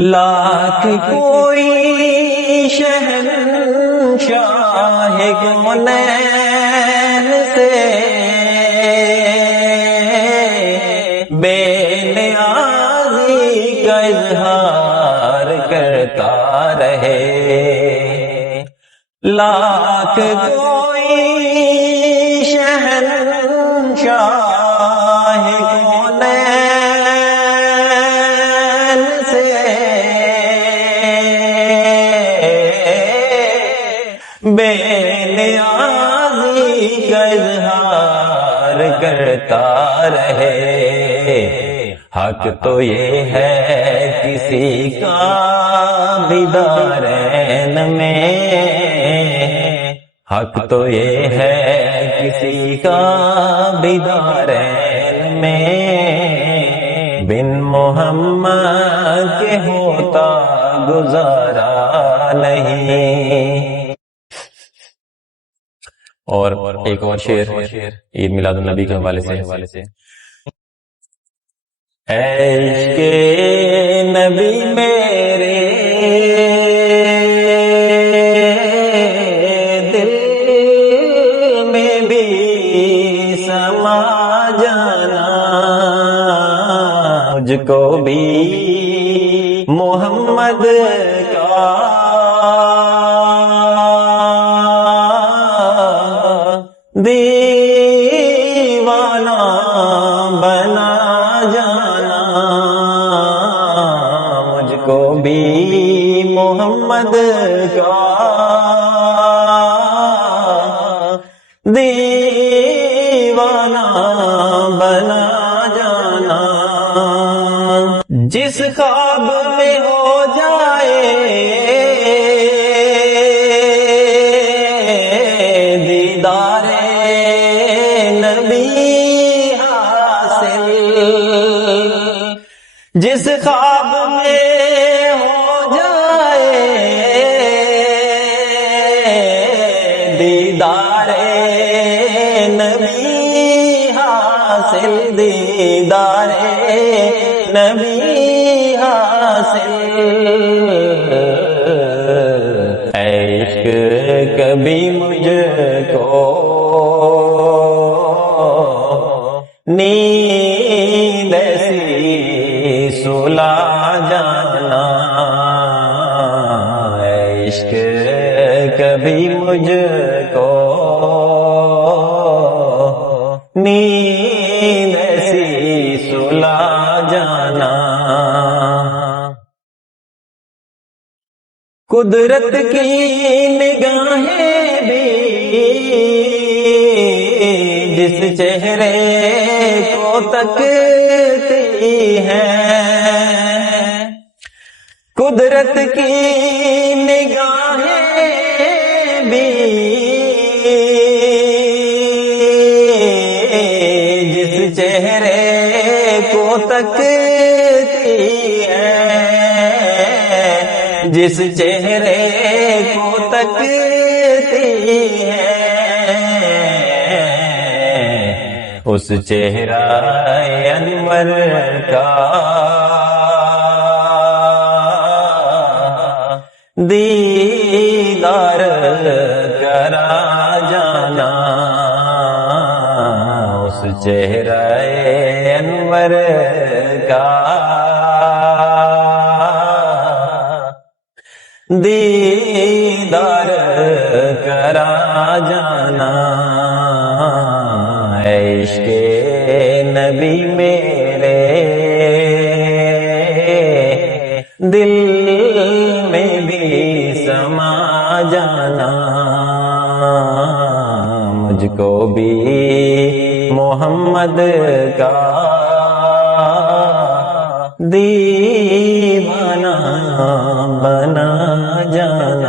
لاکھ کوئی شہنشاہ کونین سے بے نیازی کا اظہار کرتا رہے. لاکھ کوئی شہنشاہ کونین سے بے نیازی کا اظہار کرتا رہے. حق تو یہ ہے کسی کا بیدارین میں، حق تو یہ ہے کسی کا بیدارین میں، بن محمد کے ہوتا گزارا نہیں. اور ایک اور شعر عید میلاد النبی کے حوالے سے، عشق نبی میرے دل میں بھی سما جانا، مجھ کو بھی محمد کا دیوانہ بنا جانا، مجھ کو بھی محمد کا دیوانہ بنا جانا. جس خواب میں ہو جائے دیدار نبی حاصل، جس خواب میں ہو جائے دیدار نبی حاصل، دیدار نبی حاصل. عشق کبھی مجھ کو نیند ایسی سلا جانا، عشق کبھی مجھ کو نیند ایسی سلا جانا. قدرت کی نگاہیں بھی جس چہرے کو تکتی ہیں، قدرت کی نگاہیں بھی جس چہرے کو تکتی ہیں، جس چہرے کو تکتی ہیں، اس چہرہ انور کا دیدار کرا جانا، اس چہرہ انور کا دیدار کرا جانا. عشق نبی میرے دل میں بھی سما جانا، مجھ کو بھی محمد کا دیوانہ بنا جانا.